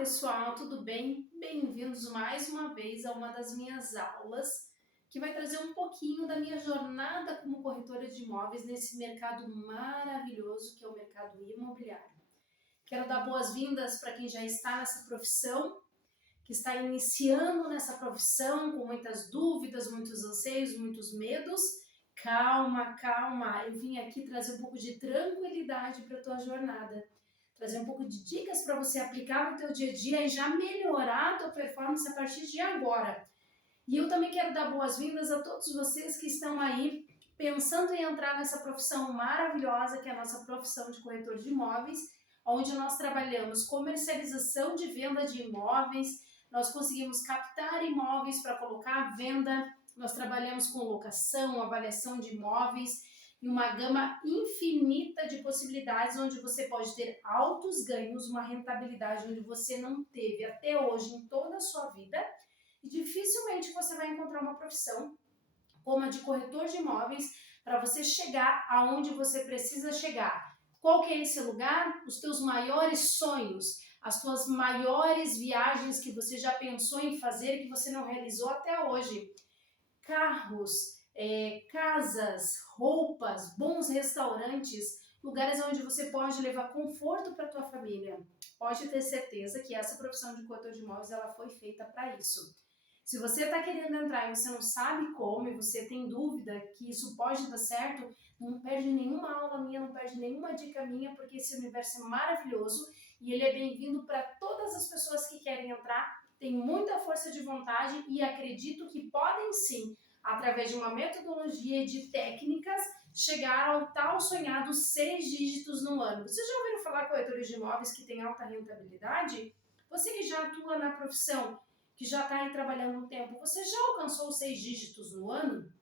pessoal, tudo bem? Bem-vindos mais uma vez a uma das minhas aulas que vai trazer um pouquinho da minha jornada como corretora de imóveis nesse mercado maravilhoso que é o mercado imobiliário. Quero dar boas-vindas para quem já está nessa profissão, que está iniciando nessa profissão com muitas dúvidas, muitos anseios, muitos medos. Calma, calma, eu vim aqui trazer um pouco de tranquilidade para a tua jornada. Trazer um pouco de dicas para você aplicar no teu dia a dia e já melhorar a tua performance a partir de agora. E eu também quero dar boas-vindas a todos vocês que estão aí pensando em entrar nessa profissão maravilhosa que é a nossa profissão de corretor de imóveis, onde nós trabalhamos comercialização de venda de imóveis, nós conseguimos captar imóveis para colocar à venda, nós trabalhamos com locação, avaliação de imóveis, e uma gama infinita de possibilidades onde você pode ter altos ganhos, uma rentabilidade onde você não teve até hoje em toda a sua vida, e dificilmente você vai encontrar uma profissão como a de corretor de imóveis para você chegar aonde você precisa chegar. Qual que é esse lugar? Os teus maiores sonhos, as tuas maiores viagens que você já pensou em fazer e que você não realizou até hoje. Carros, casas, roupas, bons restaurantes, lugares onde você pode levar conforto para a tua família. Pode ter certeza que essa profissão de corretor de imóveis ela foi feita para isso. Se você está querendo entrar e você não sabe como e você tem dúvida que isso pode dar certo, não perde nenhuma aula minha, não perde nenhuma dica minha, porque esse universo é maravilhoso e ele é bem-vindo para todas as pessoas que querem entrar, têm muita força de vontade e acredito que podem sim, através de uma metodologia e de técnicas, chegar ao tal sonhado 6 dígitos no ano. Vocês já ouviram falar corretores de imóveis que têm alta rentabilidade? Você que já atua na profissão, que já está aí trabalhando um tempo, você já alcançou os 6 dígitos no ano?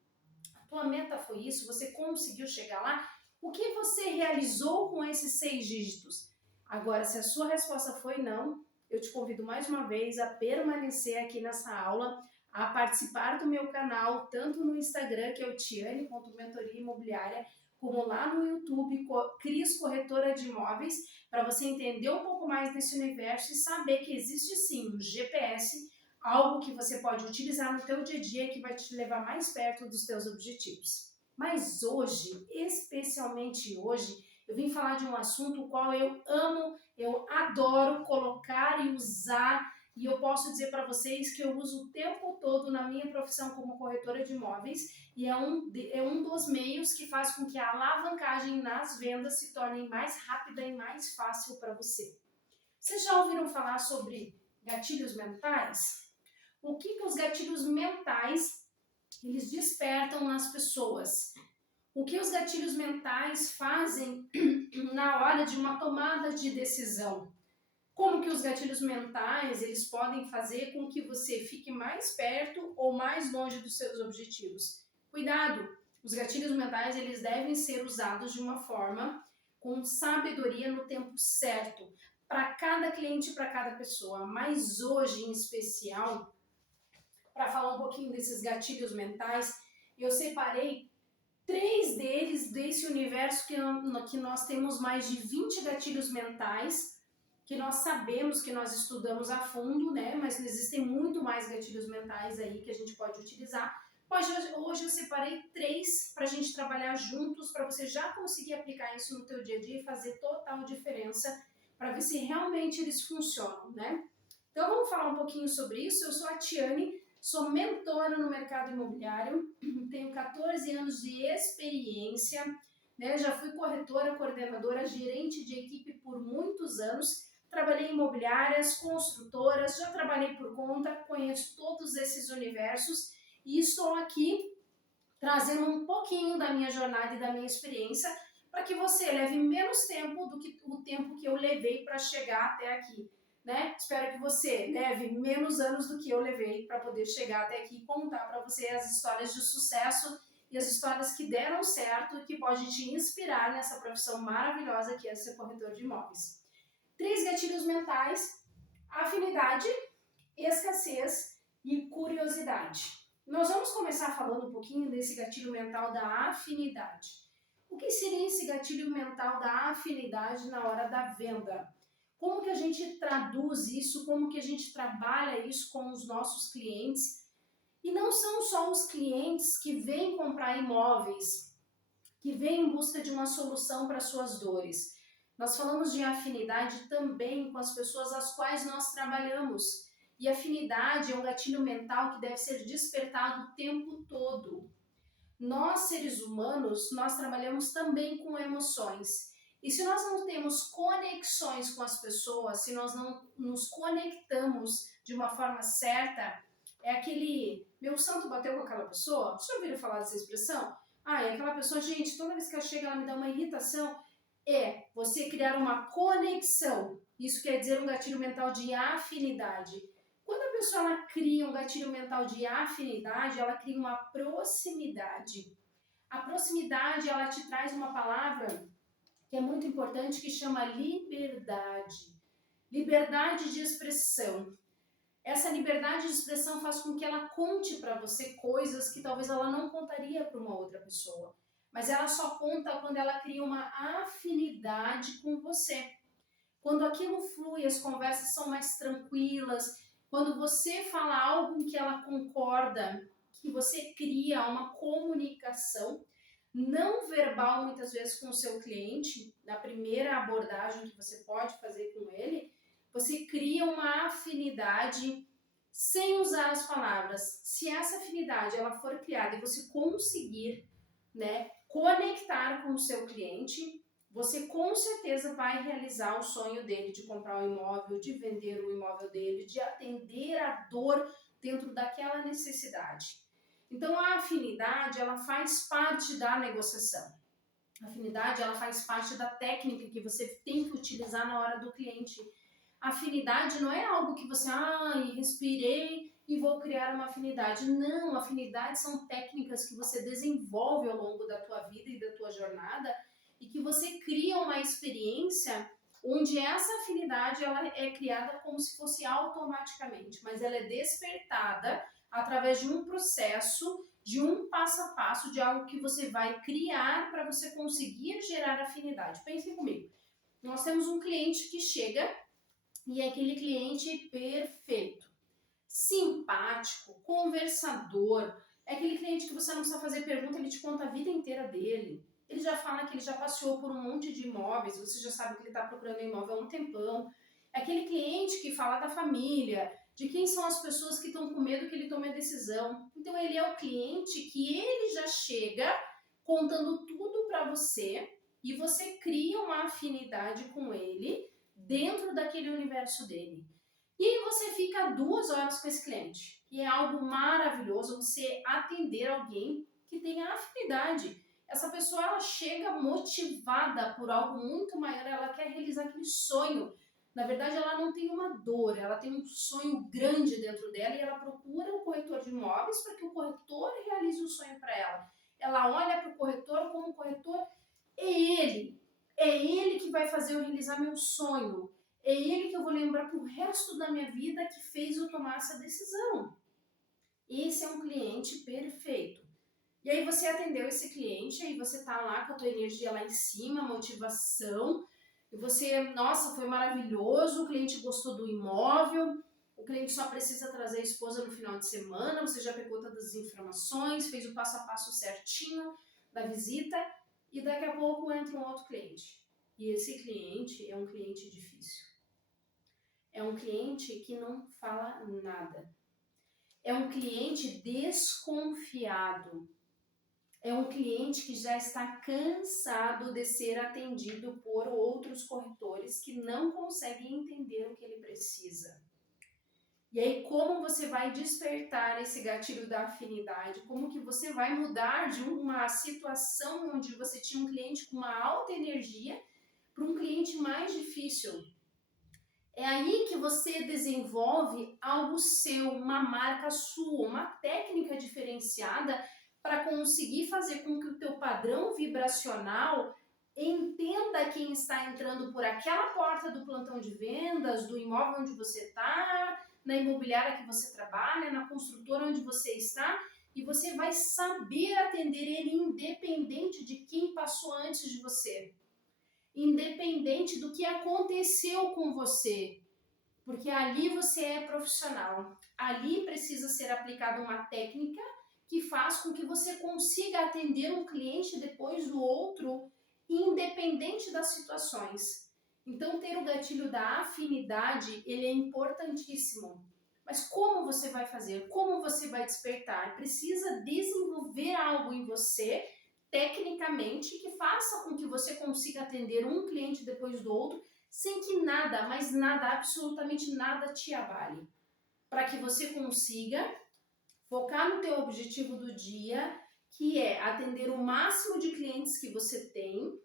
A tua meta foi isso? Você conseguiu chegar lá? O que você realizou com esses 6 dígitos? Agora, se a sua resposta foi não, eu te convido mais uma vez a permanecer aqui nessa aula, a participar do meu canal, tanto no Instagram, que é o Tiane.mentoria imobiliária, como lá no YouTube, Cris Corretora de Imóveis, para você entender um pouco mais desse universo e saber que existe sim um GPS, algo que você pode utilizar no teu dia a dia que vai te levar mais perto dos teus objetivos. Mas hoje, especialmente hoje, eu vim falar de um assunto o qual eu amo, eu adoro colocar e usar, e eu posso dizer para vocês que eu uso o tempo todo na minha profissão como corretora de imóveis, e é um dos meios que faz com que a alavancagem nas vendas se torne mais rápida e mais fácil para você. Vocês já ouviram falar sobre gatilhos mentais? O que os gatilhos mentais eles despertam nas pessoas? O que os gatilhos mentais fazem na hora de uma tomada de decisão? Como que os gatilhos mentais eles podem fazer com que você fique mais perto ou mais longe dos seus objetivos? Cuidado! Os gatilhos mentais eles devem ser usados de uma forma com sabedoria no tempo certo, para cada cliente, para cada pessoa. Mas hoje, em especial, para falar um pouquinho desses gatilhos mentais, eu separei 3 deles desse universo que nós temos mais de 20 gatilhos mentais, que nós sabemos, que nós estudamos a fundo, né? Mas existem muito mais gatilhos mentais aí que a gente pode utilizar. Hoje eu separei 3 para a gente trabalhar juntos, para você já conseguir aplicar isso no teu dia a dia e fazer total diferença, para ver se realmente eles funcionam, né? Então vamos falar um pouquinho sobre isso. Eu sou a Tiane, sou mentora no mercado imobiliário, tenho 14 anos de experiência, né? Já fui corretora, coordenadora, gerente de equipe por muitos anos, trabalhei em imobiliárias, construtoras, já trabalhei por conta, conheço todos esses universos e estou aqui trazendo um pouquinho da minha jornada e da minha experiência para que você leve menos tempo do que o tempo que eu levei para chegar até aqui. Né? Espero que você leve menos anos do que eu levei para poder chegar até aqui e contar para você as histórias de sucesso e as histórias que deram certo e que pode te inspirar nessa profissão maravilhosa que é ser corretor de imóveis. 3 gatilhos mentais: afinidade, escassez e curiosidade. Nós vamos começar falando um pouquinho desse gatilho mental da afinidade. O que seria esse gatilho mental da afinidade na hora da venda? Como que a gente traduz isso, como que a gente trabalha isso com os nossos clientes. E não são só os clientes que vêm comprar imóveis, que vêm em busca de uma solução para suas dores. Nós falamos de afinidade também com as pessoas às quais nós trabalhamos. E afinidade é um gatilho mental que deve ser despertado o tempo todo. Nós, seres humanos, nós trabalhamos também com emoções. E se nós não temos conexões com as pessoas, se nós não nos conectamos de uma forma certa, é aquele meu santo bateu com aquela pessoa. Vocês já ouviram falar dessa expressão? Ah, é aquela pessoa, gente, toda vez que ela chega, ela me dá uma irritação. É você criar uma conexão. Isso quer dizer um gatilho mental de afinidade. Quando a pessoa ela cria um gatilho mental de afinidade, ela cria uma proximidade. A proximidade, ela te traz uma palavra que é muito importante, que chama liberdade. Liberdade de expressão. Essa liberdade de expressão faz com que ela conte para você coisas que talvez ela não contaria para uma outra pessoa. Mas ela só conta quando ela cria uma afinidade com você. Quando aquilo flui, as conversas são mais tranquilas. Quando você fala algo em que ela concorda, que você cria uma comunicação não verbal, muitas vezes, com o seu cliente, na primeira abordagem que você pode fazer com ele, você cria uma afinidade sem usar as palavras. Se essa afinidade ela for criada e você conseguir, né, conectar com o seu cliente, você com certeza vai realizar o sonho dele de comprar um imóvel, de vender o imóvel dele, de atender a dor dentro daquela necessidade. Então a afinidade ela faz parte da negociação. A afinidade ela faz parte da técnica que você tem que utilizar na hora do cliente. A afinidade não é algo que você, respirei e vou criar uma afinidade. Não, afinidade são técnicas que você desenvolve ao longo da tua vida e da tua jornada e que você cria uma experiência onde essa afinidade ela é criada como se fosse automaticamente, mas ela é despertada através de um processo, de um passo a passo, de algo que você vai criar para você conseguir gerar afinidade. Pensem comigo. Nós temos um cliente que chega e é aquele cliente perfeito, simpático, conversador, é aquele cliente que você não precisa fazer pergunta, ele te conta a vida inteira dele. Ele já fala que ele já passeou por um monte de imóveis, você já sabe que ele está procurando imóvel há um tempão. É aquele cliente que fala da família, de quem são as pessoas que estão com medo que ele tome a decisão. Então ele é o cliente que ele já chega contando tudo para você e você cria uma afinidade com ele dentro daquele universo dele. E aí você fica 2 horas com esse cliente. E é algo maravilhoso você atender alguém que tenha afinidade. Essa pessoa ela chega motivada por algo muito maior, ela quer realizar aquele sonho. Na verdade, ela não tem uma dor, ela tem um sonho grande dentro dela e ela procura um corretor de imóveis para que o corretor realize o sonho para ela. Ela olha para o corretor como o corretor é ele que vai fazer eu realizar meu sonho. É ele que eu vou lembrar pro resto da minha vida que fez eu tomar essa decisão. Esse é um cliente perfeito. E aí você atendeu esse cliente, aí você tá lá com a tua energia lá em cima, motivação, e você, nossa, foi maravilhoso, o cliente gostou do imóvel, o cliente só precisa trazer a esposa no final de semana, você já pegou todas as informações, fez o passo a passo certinho da visita, e daqui a pouco entra um outro cliente. E esse cliente é um cliente difícil. É um cliente que não fala nada. É um cliente desconfiado. É um cliente que já está cansado de ser atendido por outros corretores que não conseguem entender o que ele precisa. E aí, como você vai despertar esse gatilho da afinidade? Como que você vai mudar de uma situação onde você tinha um cliente com uma alta energia para um cliente mais difícil? É aí que você desenvolve algo seu, uma marca sua, uma técnica diferenciada para conseguir fazer com que o teu padrão vibracional entenda quem está entrando por aquela porta do plantão de vendas, do imóvel onde você está, na imobiliária que você trabalha, na construtora onde você está, e você vai saber atender ele independente de quem passou antes de você. Independente independente do que aconteceu com você, porque ali você é profissional. Ali precisa ser aplicada uma técnica que faz com que você consiga atender um cliente depois do outro, independente das situações. Então, ter o gatilho da afinidade, ele é importantíssimo. Mas como você vai fazer? Como você vai despertar? Precisa desenvolver algo em você, tecnicamente, que faça com que você consiga atender um cliente depois do outro, sem que nada, mas nada, absolutamente nada te abale. Para que você consiga focar no teu objetivo do dia, que é atender o máximo de clientes que você tem,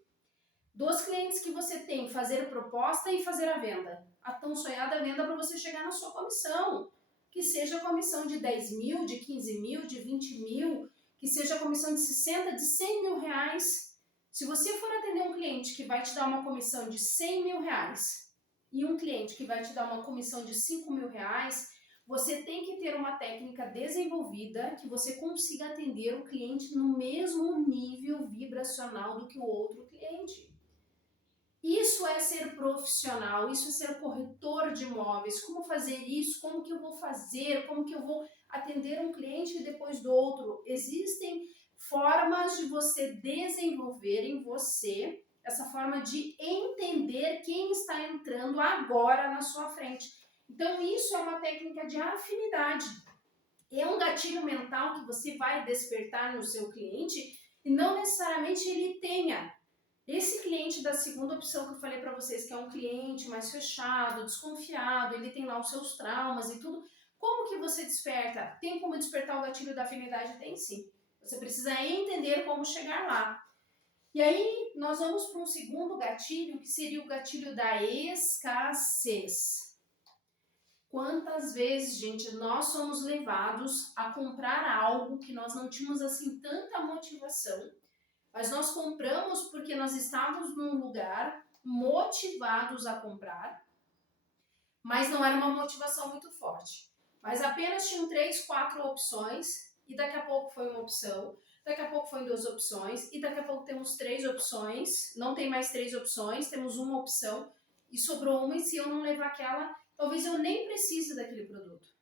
dos clientes que você tem, fazer proposta e fazer a venda. A tão sonhada venda para você chegar na sua comissão. Que seja a comissão de 10 mil, de 15 mil, de 20 mil, que seja a comissão de 60, de 100 mil reais. Se você for atender um cliente que vai te dar uma comissão de 100 mil reais e um cliente que vai te dar uma comissão de 5 mil reais, você tem que ter uma técnica desenvolvida que você consiga atender o cliente no mesmo nível vibracional do que o outro cliente. Isso é ser profissional, isso é ser corretor de imóveis. Como fazer isso? Como que eu vou fazer? Como que eu vou atender um cliente depois do outro? Existem formas de você desenvolver em você essa forma de entender quem está entrando agora na sua frente. Então, isso é uma técnica de afinidade. É um gatilho mental que você vai despertar no seu cliente e não necessariamente ele tenha. Esse cliente da segunda opção que eu falei para vocês, que é um cliente mais fechado, desconfiado, ele tem lá os seus traumas e tudo. Como que você desperta? Tem como despertar o gatilho da afinidade? Tem sim. Você precisa entender como chegar lá. E aí nós vamos para um segundo gatilho, que seria o gatilho da escassez. Quantas vezes, gente, nós somos levados a comprar algo que nós não tínhamos assim tanta motivação, mas nós compramos porque nós estávamos num lugar motivados a comprar, mas não era uma motivação muito forte. Mas apenas tinham 3, 4 opções e daqui a pouco foi uma opção, daqui a pouco foi 2 opções e daqui a pouco temos 3 opções, não tem mais 3 opções, temos uma opção e sobrou uma, e se eu não levar aquela, talvez eu nem precise daquele produto.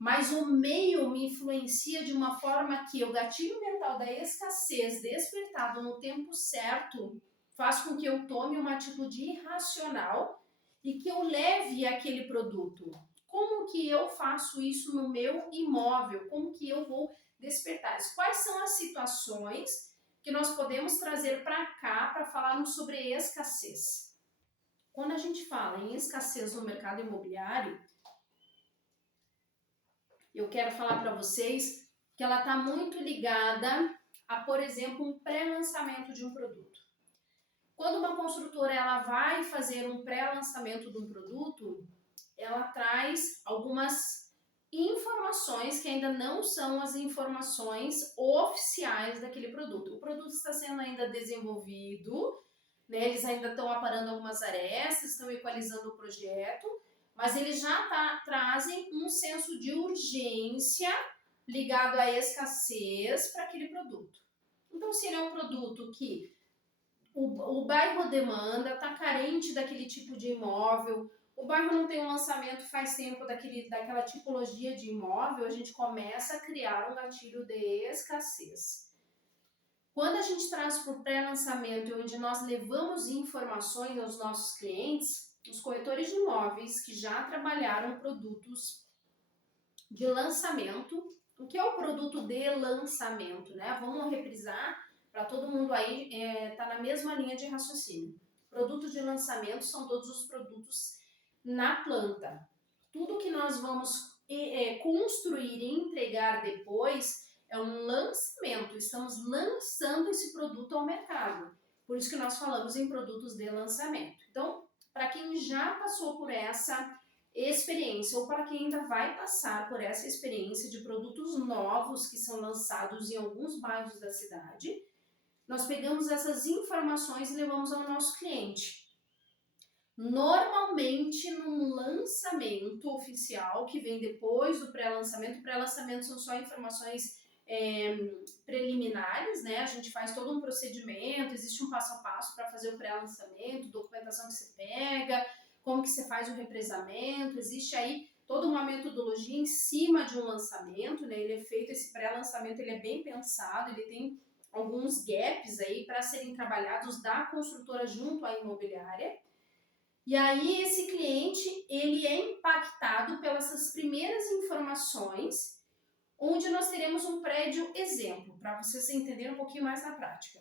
Mas o meio me influencia de uma forma que o gatilho mental da escassez, despertado no tempo certo, faz com que eu tome uma atitude irracional e que eu leve aquele produto. Como que eu faço isso no meu imóvel? Como que eu vou despertar? Quais são as situações que nós podemos trazer para cá para falarmos sobre escassez? Quando a gente fala em escassez no mercado imobiliário, eu quero falar para vocês que ela está muito ligada a, por exemplo, um pré-lançamento de um produto. Quando uma construtora ela vai fazer um pré-lançamento de um produto, ela traz algumas informações que ainda não são as informações oficiais daquele produto. O produto está sendo ainda desenvolvido, né? Eles ainda estão aparando algumas arestas, estão equalizando o projeto, mas eles já trazem um senso de urgência ligado à escassez para aquele produto. Então, se ele é um produto que o bairro demanda, está carente daquele tipo de imóvel, o bairro não tem um lançamento faz tempo daquela tipologia de imóvel, a gente começa a criar um gatilho de escassez. Quando a gente traz para o pré-lançamento, onde nós levamos informações aos nossos clientes, os corretores de imóveis que já trabalharam produtos de lançamento, o que é o produto de lançamento, né? Vamos reprisar para todo mundo aí tá na mesma linha de raciocínio. Produto de lançamento são todos os produtos na planta. Tudo que nós vamos construir e entregar depois é um lançamento. Estamos lançando esse produto ao mercado. Por isso que nós falamos em produtos de lançamento. Então, para quem já passou por essa experiência ou para quem ainda vai passar por essa experiência de produtos novos que são lançados em alguns bairros da cidade, nós pegamos essas informações e levamos ao nosso cliente. Normalmente, num lançamento oficial que vem depois do pré-lançamento, o pré-lançamento são só informações preliminares, né? A gente faz todo um procedimento, existe um passo a passo para fazer o pré-lançamento, documentação que você pega, como que você faz o represamento, existe aí toda uma metodologia em cima de um lançamento, né? Ele é feito, esse pré-lançamento ele é bem pensado, ele tem alguns gaps aí para serem trabalhados da construtora junto à imobiliária. E aí esse cliente, ele é impactado pelas essas primeiras informações, onde nós teremos um prédio exemplo, para vocês entenderem um pouquinho mais na prática.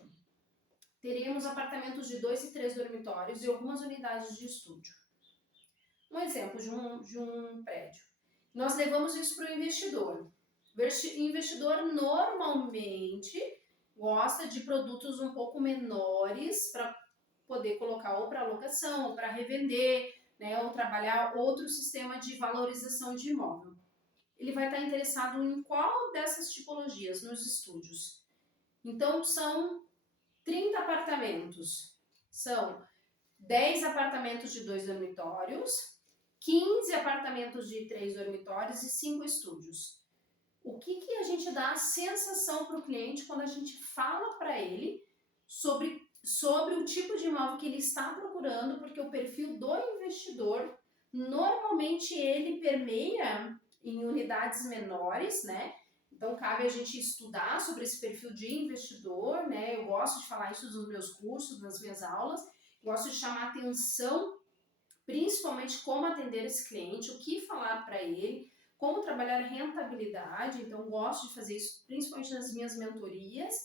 Teremos apartamentos de 2 e 3 dormitórios e algumas unidades de estúdio. Um exemplo de um prédio. Nós levamos isso para o investidor. O investidor normalmente gosta de produtos um pouco menores para poder colocar ou para alocação, ou para revender, né, ou trabalhar outro sistema de valorização de imóvel. Ele vai estar interessado em qual dessas tipologias nos estúdios. Então, são 30 apartamentos. São 10 apartamentos de 2 dormitórios, 15 apartamentos de 3 dormitórios e 5 estúdios. O que a gente dá a sensação para o cliente quando a gente fala para ele sobre o tipo de imóvel que ele está procurando, porque o perfil do investidor, normalmente ele permeia em unidades menores, né? Então cabe a gente estudar sobre esse perfil de investidor, né? Eu gosto de falar isso nos meus cursos, nas minhas aulas, gosto de chamar atenção, principalmente como atender esse cliente, o que falar para ele, como trabalhar a rentabilidade, então gosto de fazer isso principalmente nas minhas mentorias.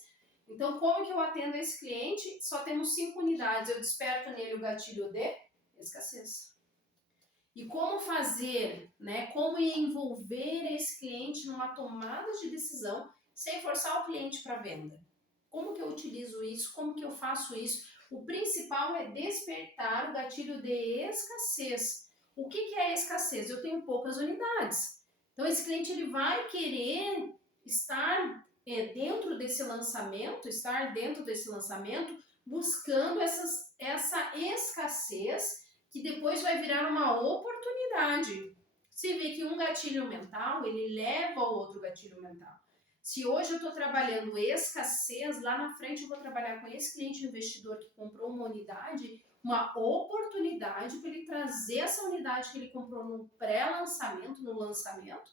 Então, como que eu atendo esse cliente? Só temos 5 unidades, eu desperto nele o gatilho de escassez. E como fazer, né? Como envolver esse cliente numa tomada de decisão sem forçar o cliente para venda? Como que eu utilizo isso? Como que eu faço isso? O principal é despertar o gatilho de escassez. O que é escassez? Eu tenho poucas unidades. Então, esse cliente ele vai querer estar dentro desse lançamento, buscando essa escassez que depois vai virar uma oportunidade. Se vê que um gatilho mental, ele leva ao outro gatilho mental. Se hoje eu estou trabalhando escassez, lá na frente eu vou trabalhar com esse cliente investidor que comprou uma unidade, uma oportunidade para ele trazer essa unidade que ele comprou no pré-lançamento, no lançamento,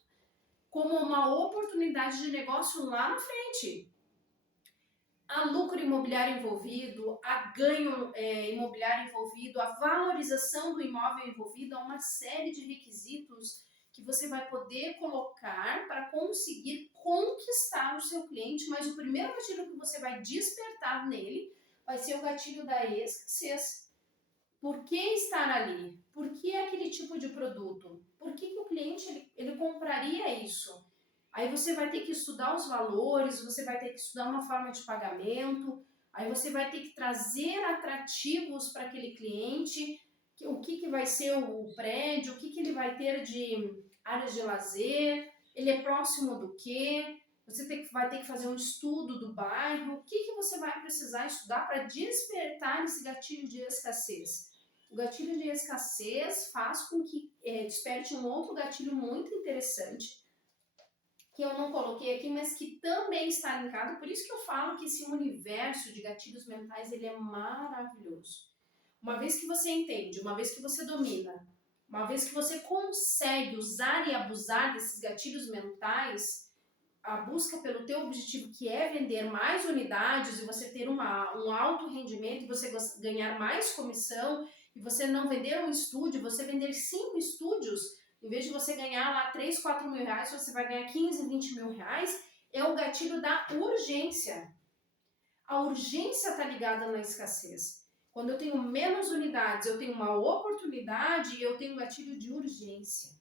como uma oportunidade de negócio lá na frente. Há lucro imobiliário envolvido, há ganho imobiliário envolvido, a valorização do imóvel envolvido, há uma série de requisitos que você vai poder colocar para conseguir conquistar o seu cliente, mas o primeiro gatilho que você vai despertar nele vai ser o gatilho da escassez. Por que estar ali? Por que aquele tipo de produto? Por que o cliente ele compraria isso? Aí você vai ter que estudar os valores, você vai ter que estudar uma forma de pagamento, aí você vai ter que trazer atrativos para aquele cliente, o que vai ser o prédio, o que ele vai ter de áreas de lazer, ele é próximo do quê? Você vai ter que fazer um estudo do bairro, o que você vai precisar estudar para despertar esse gatilho de escassez? O gatilho de escassez faz com que desperte um outro gatilho muito interessante, que eu não coloquei aqui, mas que também está linkado. Por isso que eu falo que esse universo de gatilhos mentais ele é maravilhoso. Uma vez que você entende, uma vez que você domina, uma vez que você consegue usar e abusar desses gatilhos mentais, a busca pelo teu objetivo, que é vender mais unidades e você ter um alto rendimento, e você ganhar mais comissão, e você não vender um estúdio, você vender 5 estúdios, em vez de você ganhar lá 3, 4 mil reais, você vai ganhar 15, 20 mil reais, é o gatilho da urgência. A urgência está ligada na escassez. Quando eu tenho menos unidades, eu tenho uma oportunidade e eu tenho um gatilho de urgência.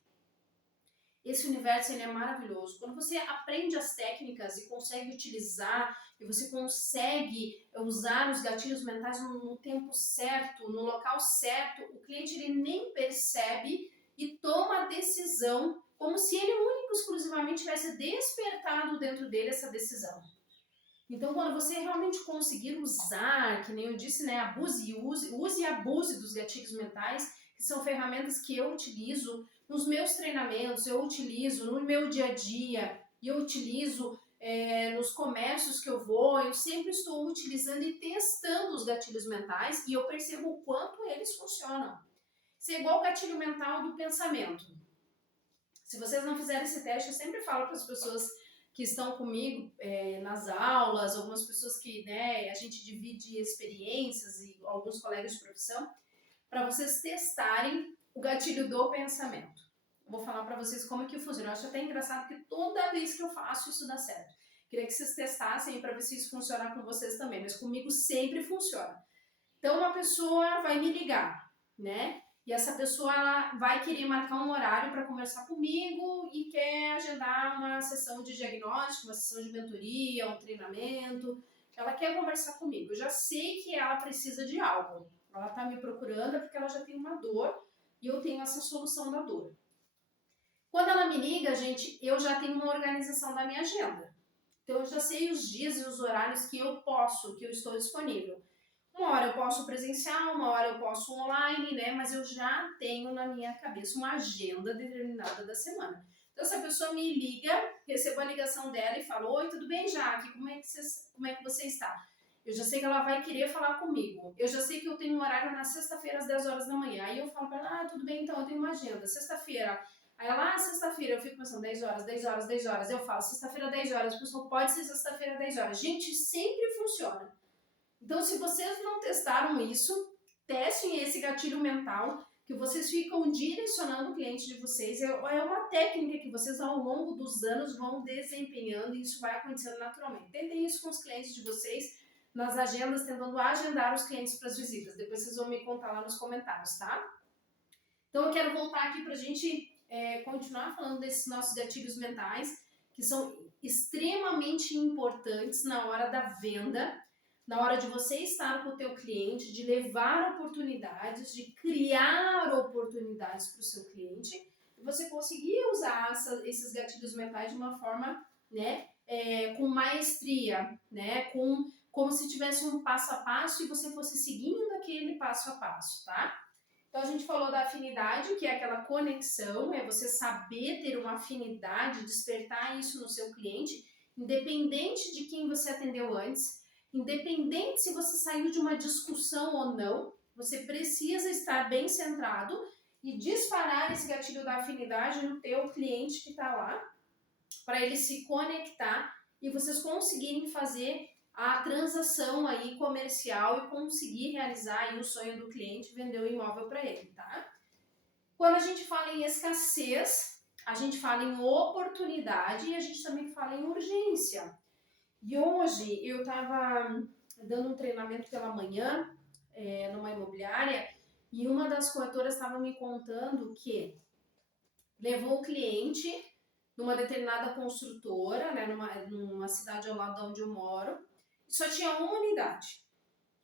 Esse universo ele é maravilhoso. Quando você aprende as técnicas e consegue utilizar, e você consegue usar os gatilhos mentais no tempo certo, no local certo, o cliente ele nem percebe e toma a decisão como se ele único exclusivamente tivesse despertado dentro dele essa decisão. Então, quando você realmente conseguir usar, que nem eu disse, né, use e abuse dos gatilhos mentais, que são ferramentas que eu utilizo nos meus treinamentos, eu utilizo no meu dia a dia, e eu utilizo nos comércios que eu vou, eu sempre estou utilizando e testando os gatilhos mentais e eu percebo o quanto eles funcionam. Isso é igual o gatilho mental do pensamento. Se vocês não fizerem esse teste, eu sempre falo para as pessoas que estão comigo nas aulas, algumas pessoas que, né, a gente divide experiências e alguns colegas de profissão, para vocês testarem o gatilho do pensamento. Vou falar para vocês como que funciona. Eu acho até engraçado que toda vez que eu faço isso dá certo. Queria que vocês testassem para ver se isso funciona com vocês também, mas comigo sempre funciona. Então uma pessoa vai me ligar, né? E essa pessoa ela vai querer marcar um horário para conversar comigo e quer agendar uma sessão de diagnóstico, uma sessão de mentoria, um treinamento. Ela quer conversar comigo. Eu já sei que ela precisa de algo. Ela está me procurando porque ela já tem uma dor e eu tenho essa solução da dor. Quando ela me liga, gente, eu já tenho uma organização da minha agenda. Então eu já sei os dias e os horários que eu posso, que eu estou disponível. Uma hora eu posso presencial, uma hora eu posso online, né? Mas eu já tenho na minha cabeça uma agenda determinada da semana. Então, se a pessoa me liga, recebo a ligação dela e falo: oi, tudo bem, Jaque? Como é que você está? Eu já sei que ela vai querer falar comigo. Eu já sei que eu tenho um horário na sexta-feira às 10 horas da manhã. Aí eu falo para ela: tudo bem, então eu tenho uma agenda. Sexta-feira. Aí ela, sexta-feira, eu fico pensando, 10 horas, 10 horas, 10 horas. Eu falo, sexta-feira, 10 horas. A pessoa pode ser sexta-feira, 10 horas. Gente, sempre funciona. Então, se vocês não testaram isso, testem esse gatilho mental, que vocês ficam direcionando o cliente de vocês. É uma técnica que vocês, ao longo dos anos, vão desempenhando e isso vai acontecendo naturalmente. Tentem isso com os clientes de vocês, nas agendas, tentando agendar os clientes para as visitas. Depois vocês vão me contar lá nos comentários, tá? Então, eu quero voltar aqui para a gente continuar falando desses nossos gatilhos mentais, que são extremamente importantes na hora da venda, na hora de você estar com o teu cliente, de levar oportunidades, de criar oportunidades para o seu cliente, e você conseguir usar esses gatilhos mentais de uma forma, né, com maestria, né, como se tivesse um passo a passo e você fosse seguindo aquele passo a passo, tá? Então a gente falou da afinidade, que é aquela conexão, é você saber ter uma afinidade, despertar isso no seu cliente, independente de quem você atendeu antes, independente se você saiu de uma discussão ou não, você precisa estar bem centrado e disparar esse gatilho da afinidade no teu cliente que está lá, para ele se conectar e vocês conseguirem fazer a transação aí comercial e conseguir realizar aí o sonho do cliente, vender o imóvel para ele, tá? Quando a gente fala em escassez, a gente fala em oportunidade e a gente também fala em urgência. E hoje eu estava dando um treinamento pela manhã numa imobiliária e uma das corretoras estava me contando que levou o cliente numa determinada construtora, né, numa cidade ao lado de onde eu moro, e só tinha uma unidade.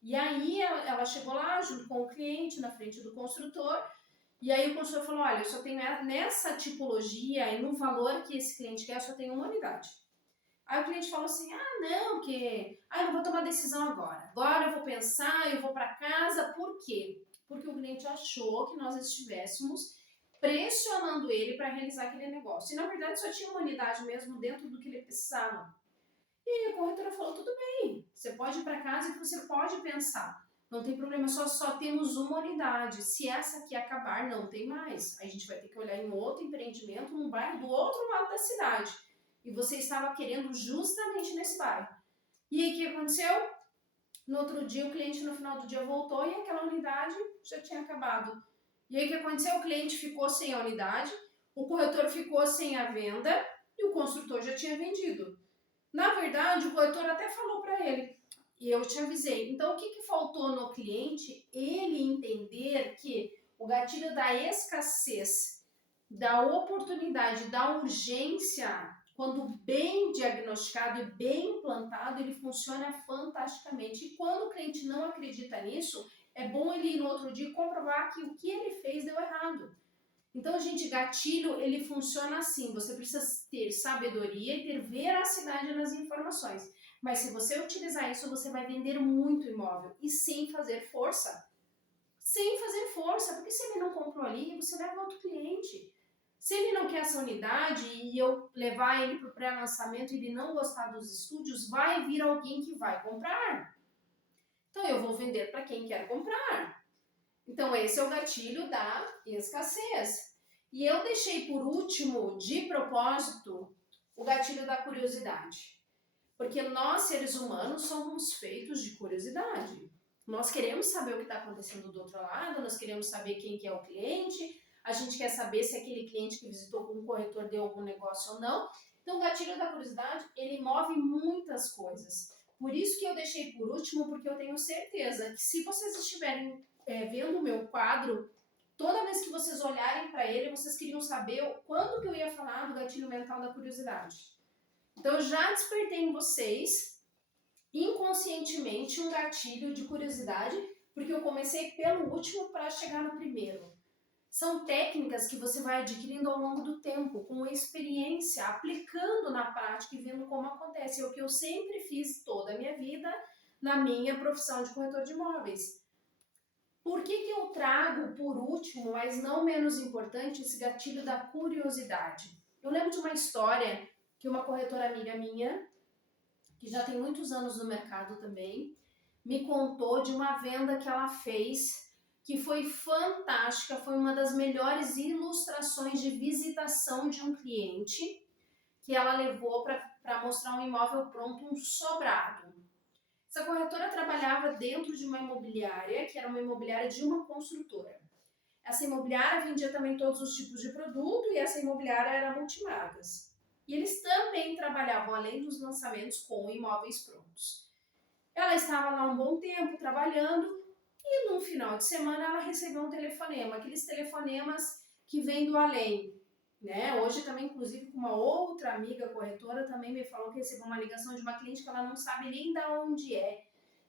E aí ela chegou lá junto com o cliente na frente do construtor, e aí o construtor falou: olha, eu só tenho nessa tipologia e no valor que esse cliente quer, eu só tenho uma unidade. Aí o cliente falou assim: ah, não, eu não vou tomar decisão agora. Agora eu vou pensar, eu vou para casa. Por quê? Porque o cliente achou que nós estivéssemos pressionando ele para realizar aquele negócio. E na verdade só tinha uma unidade mesmo dentro do que ele precisava. E aí a corretora falou: tudo bem, você pode ir para casa e você pode pensar. Não tem problema, só temos uma unidade. Se essa aqui acabar, não tem mais. A gente vai ter que olhar em outro empreendimento, num bairro do outro lado da cidade. E você estava querendo justamente nesse bairro. E aí o que aconteceu? No outro dia, o cliente no final do dia voltou e aquela unidade já tinha acabado. E aí o que aconteceu? O cliente ficou sem a unidade, o corretor ficou sem a venda e o construtor já tinha vendido. Na verdade, o corretor até falou para ele, e eu te avisei. Então, o que faltou no cliente? Ele entender que o gatilho da escassez, da oportunidade, da urgência, quando bem diagnosticado e bem implantado, ele funciona fantasticamente. E quando o cliente não acredita nisso, é bom ele ir no outro dia e comprovar que o que ele fez deu errado. Então, gente, gatilho, ele funciona assim. Você precisa ter sabedoria e ter veracidade nas informações. Mas se você utilizar isso, você vai vender muito imóvel e sem fazer força. Sem fazer força, porque se ele não comprou ali, você leva outro cliente. Se ele não quer essa unidade e eu levar ele para o pré-lançamento e ele não gostar dos estúdios, vai vir alguém que vai comprar. Então eu vou vender para quem quer comprar. Então esse é o gatilho da escassez. E eu deixei por último, de propósito, o gatilho da curiosidade. Porque nós, seres humanos, somos feitos de curiosidade. Nós queremos saber o que está acontecendo do outro lado, nós queremos saber quem que é o cliente, a gente quer saber se aquele cliente que visitou com um corretor deu algum negócio ou não. Então, o gatilho da curiosidade, ele move muitas coisas. Por isso que eu deixei por último, porque eu tenho certeza que se vocês estiverem vendo o meu quadro, toda vez que vocês olharem para ele, vocês queriam saber quando que eu ia falar do gatilho mental da curiosidade. Então, eu já despertei em vocês, inconscientemente, um gatilho de curiosidade, porque eu comecei pelo último para chegar no primeiro. São técnicas que você vai adquirindo ao longo do tempo, com experiência, aplicando na prática e vendo como acontece. É o que eu sempre fiz toda a minha vida na minha profissão de corretor de imóveis. Por que eu trago por último, mas não menos importante, esse gatilho da curiosidade? Eu lembro de uma história que uma corretora amiga minha, que já tem muitos anos no mercado também, me contou de uma venda que ela fez, que foi fantástica, foi uma das melhores ilustrações de visitação de um cliente, que ela levou para mostrar um imóvel pronto, um sobrado. Essa corretora trabalhava dentro de uma imobiliária, que era uma imobiliária de uma construtora. Essa imobiliária vendia também todos os tipos de produto e essa imobiliária era multimarcas. E eles também trabalhavam, além dos lançamentos, com imóveis prontos. Ela estava lá um bom tempo trabalhando e num final de semana ela recebeu um telefonema, aqueles telefonemas que vêm do além. Né? Hoje também, inclusive, com uma outra amiga corretora também me falou que recebeu uma ligação de uma cliente que ela não sabe nem de onde é.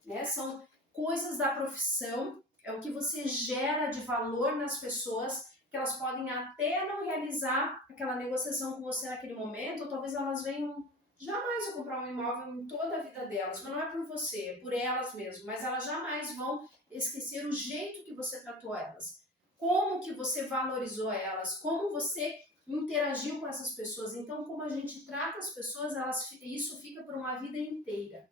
Né? São coisas da profissão, é o que você gera de valor nas pessoas, que elas podem até não realizar aquela negociação com você naquele momento, ou talvez elas venham jamais vão comprar um imóvel em toda a vida delas, mas não é por você, é por elas mesmo, mas elas jamais vão esquecer o jeito que você tratou elas, como que você valorizou elas, como você interagiu com essas pessoas. Então, como a gente trata as pessoas, isso fica por uma vida inteira.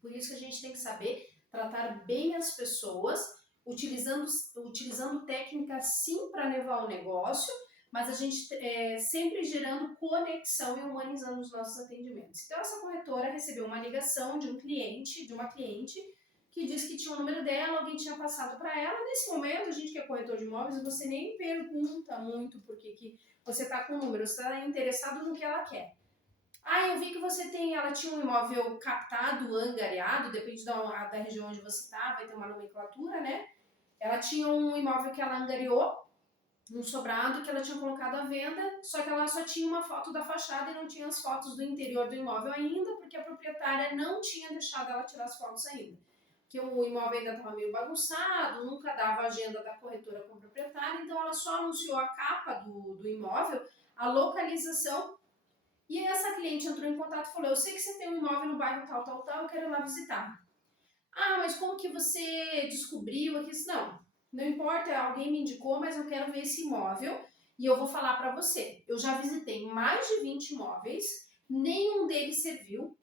Por isso que a gente tem que saber tratar bem as pessoas, utilizando técnicas sim para levar o negócio, mas a gente sempre gerando conexão e humanizando os nossos atendimentos. Então, essa corretora recebeu uma ligação de uma cliente, que disse que tinha o número dela, alguém tinha passado para ela. Nesse momento, a gente que é corretor de imóveis, você nem pergunta muito por que você está com o número, você está interessado no que ela quer. Eu vi que ela tinha um imóvel captado, angariado, depende da região onde você está, vai ter uma nomenclatura, né? Ela tinha um imóvel que ela angariou, um sobrado que ela tinha colocado à venda, só que ela só tinha uma foto da fachada e não tinha as fotos do interior do imóvel ainda, porque a proprietária não tinha deixado ela tirar as fotos ainda. Porque o imóvel ainda estava meio bagunçado, nunca dava a agenda da corretora com a proprietária, então ela só anunciou a capa do imóvel, a localização, e aí essa cliente entrou em contato e falou: eu sei que você tem um imóvel no bairro tal, eu quero ir lá visitar. Mas como que você descobriu aqui? Não importa, alguém me indicou, mas eu quero ver esse imóvel e eu vou falar para você. Eu já visitei mais de 20 imóveis, nenhum deles serviu,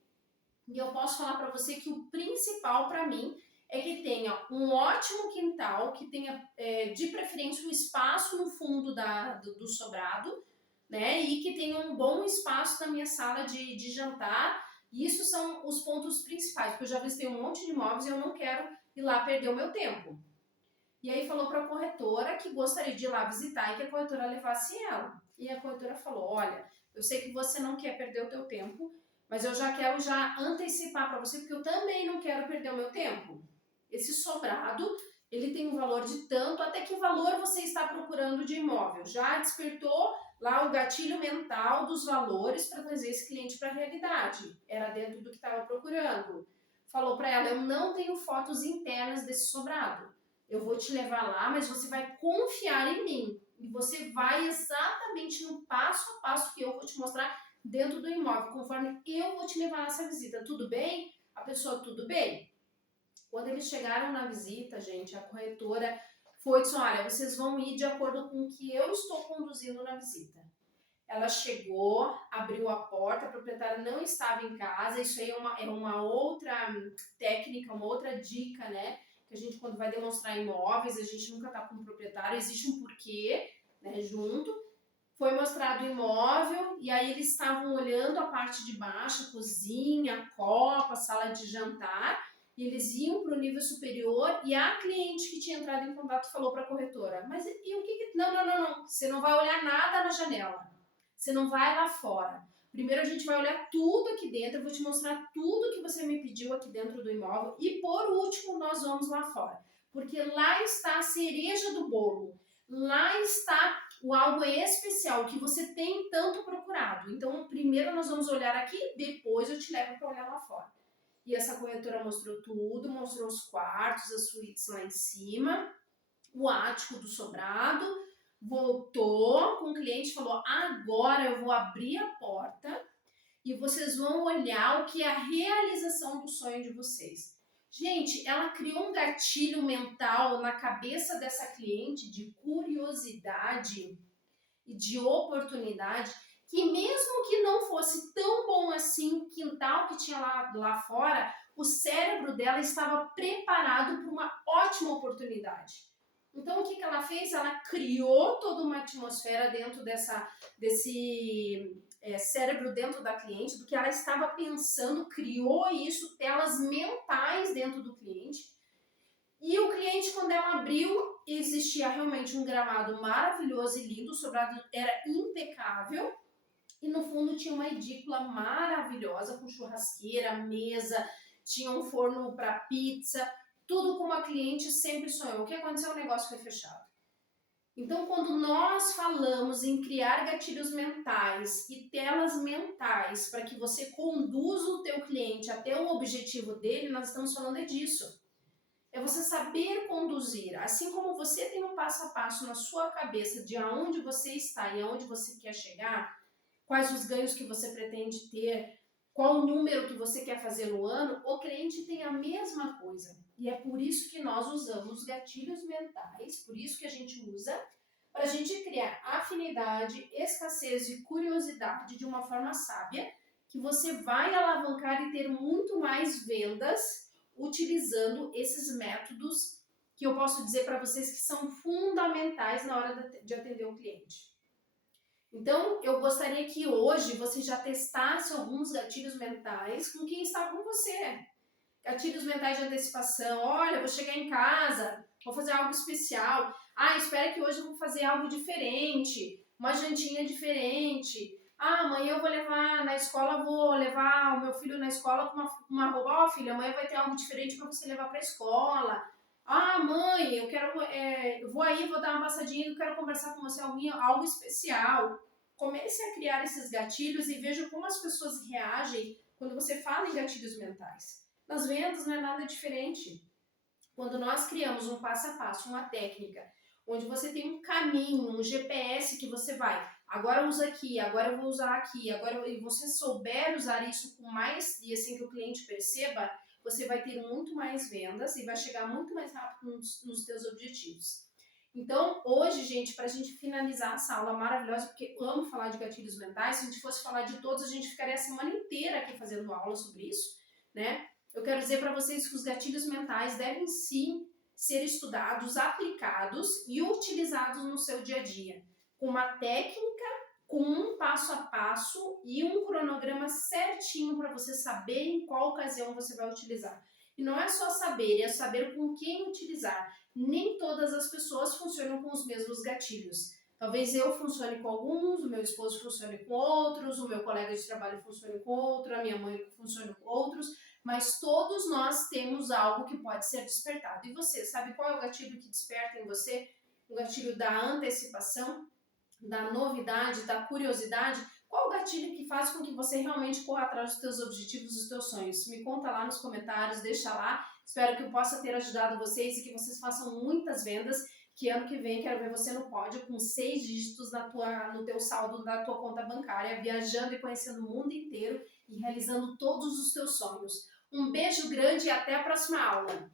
e eu posso falar para você que o principal para mim é que tenha um ótimo quintal, que tenha de preferência um espaço no fundo do sobrado, né? E que tenha um bom espaço na minha sala de jantar. E isso são os pontos principais, porque eu já visitei um monte de imóveis e eu não quero ir lá perder o meu tempo. E aí falou para a corretora que gostaria de ir lá visitar e que a corretora levasse ela. E a corretora falou: olha, eu sei que você não quer perder o teu tempo, mas eu já quero antecipar para você, porque eu também não quero perder o meu tempo. Esse sobrado, ele tem um valor de tanto, até que valor você está procurando de imóvel? Já despertou lá o gatilho mental dos valores para trazer esse cliente para a realidade. Era dentro do que estava procurando. Falou para ela: eu não tenho fotos internas desse sobrado. Eu vou te levar lá, mas você vai confiar em mim. E você vai exatamente no passo a passo que eu vou te mostrar dentro do imóvel, conforme eu vou te levar nessa visita. Tudo bem? A pessoa: tudo bem. Quando eles chegaram na visita, gente, a corretora foi, disse, olha, vocês vão ir de acordo com o que eu estou conduzindo na visita. Ela chegou, abriu a porta, a proprietária não estava em casa. Isso aí é uma outra técnica, uma outra dica, né? Que a gente, quando vai demonstrar imóveis, a gente nunca está com o proprietário, existe um porquê, né, junto. Foi mostrado o imóvel e aí eles estavam olhando a parte de baixo, a cozinha, a copa, a sala de jantar, e eles iam para o nível superior e a cliente que tinha entrado em contato falou para a corretora, mas e o que... Não, você não vai olhar nada na janela. Você não vai lá fora. Primeiro a gente vai olhar tudo aqui dentro, eu vou te mostrar tudo que você me pediu aqui dentro do imóvel e por último nós vamos lá fora. Porque lá está a cereja do bolo. Lá está o algo especial que você tem tanto procurado. Então primeiro nós vamos olhar aqui, depois eu te levo para olhar lá fora. E essa corretora mostrou tudo, mostrou os quartos, as suítes lá em cima, o ático do sobrado, voltou com o cliente e falou, agora eu vou abrir a porta e vocês vão olhar o que é a realização do sonho de vocês. Gente, ela criou um gatilho mental na cabeça dessa cliente de curiosidade e de oportunidade, que mesmo que não fosse tão bom assim o quintal que tinha lá fora, o cérebro dela estava preparado para uma ótima oportunidade. Então, o que ela fez? Ela criou toda uma atmosfera dentro desse cérebro dentro da cliente, do que ela estava pensando, criou isso, telas mentais dentro do cliente. E o cliente, quando ela abriu, existia realmente um gramado maravilhoso e lindo, o sobrado era impecável. E no fundo tinha uma edícula maravilhosa, com churrasqueira, mesa, tinha um forno para pizza, tudo como a cliente sempre sonhou. O que aconteceu? O negócio foi fechado. Então, quando nós falamos em criar gatilhos mentais e telas mentais para que você conduza o teu cliente até o objetivo dele, nós estamos falando disso. É você saber conduzir. Assim como você tem um passo a passo na sua cabeça de aonde você está e aonde você quer chegar, quais os ganhos que você pretende ter, qual o número que você quer fazer no ano, o cliente tem a mesma coisa. E é por isso que nós usamos gatilhos mentais, por isso que a gente usa, para a gente criar afinidade, escassez e curiosidade de uma forma sábia, que você vai alavancar e ter muito mais vendas utilizando esses métodos que eu posso dizer para vocês que são fundamentais na hora de atender o cliente. Então, eu gostaria que hoje você já testasse alguns gatilhos mentais com quem está com você. Gatilhos mentais de antecipação. Olha, vou chegar em casa, vou fazer algo especial. Ah, espera que hoje eu vou fazer algo diferente, uma jantinha diferente. Ah, amanhã eu vou levar na escola, vou levar o meu filho na escola com uma roupa. Ó, filho, amanhã vai ter algo diferente para você levar para a escola. Ah, mãe, eu vou aí, vou dar uma passadinha, eu quero conversar com você algo especial. Comece a criar esses gatilhos e veja como as pessoas reagem quando você fala em gatilhos mentais. Nas vendas não é nada diferente. Quando nós criamos um passo a passo, uma técnica, onde você tem um caminho, um GPS que você vai, agora usa aqui, agora eu vou usar aqui, e você souber usar isso com maestria, assim que o cliente perceba, você vai ter muito mais vendas e vai chegar muito mais rápido nos seus objetivos. Então, hoje, gente, para a gente finalizar essa aula maravilhosa, porque eu amo falar de gatilhos mentais, se a gente fosse falar de todos, a gente ficaria a semana inteira aqui fazendo aula sobre isso, né? Eu quero dizer para vocês que os gatilhos mentais devem sim ser estudados, aplicados e utilizados no seu dia a dia, com uma técnica, com um passo a passo e um cronograma certinho para você saber em qual ocasião você vai utilizar. E não é só saber, é saber com quem utilizar. Nem todas as pessoas funcionam com os mesmos gatilhos. Talvez eu funcione com alguns, o meu esposo funcione com outros, o meu colega de trabalho funcione com outro, a minha mãe funcione com outros, mas todos nós temos algo que pode ser despertado. E você, sabe qual é o gatilho que desperta em você? O gatilho da antecipação, da novidade, da curiosidade? Qual o gatilho que faz com que você realmente corra atrás dos teus objetivos, dos teus sonhos? Me conta lá nos comentários, deixa lá. Espero que eu possa ter ajudado vocês e que vocês façam muitas vendas, que ano que vem quero ver você no pódio com 6 dígitos no teu saldo da tua conta bancária, viajando e conhecendo o mundo inteiro e realizando todos os teus sonhos. Um beijo grande e até a próxima aula!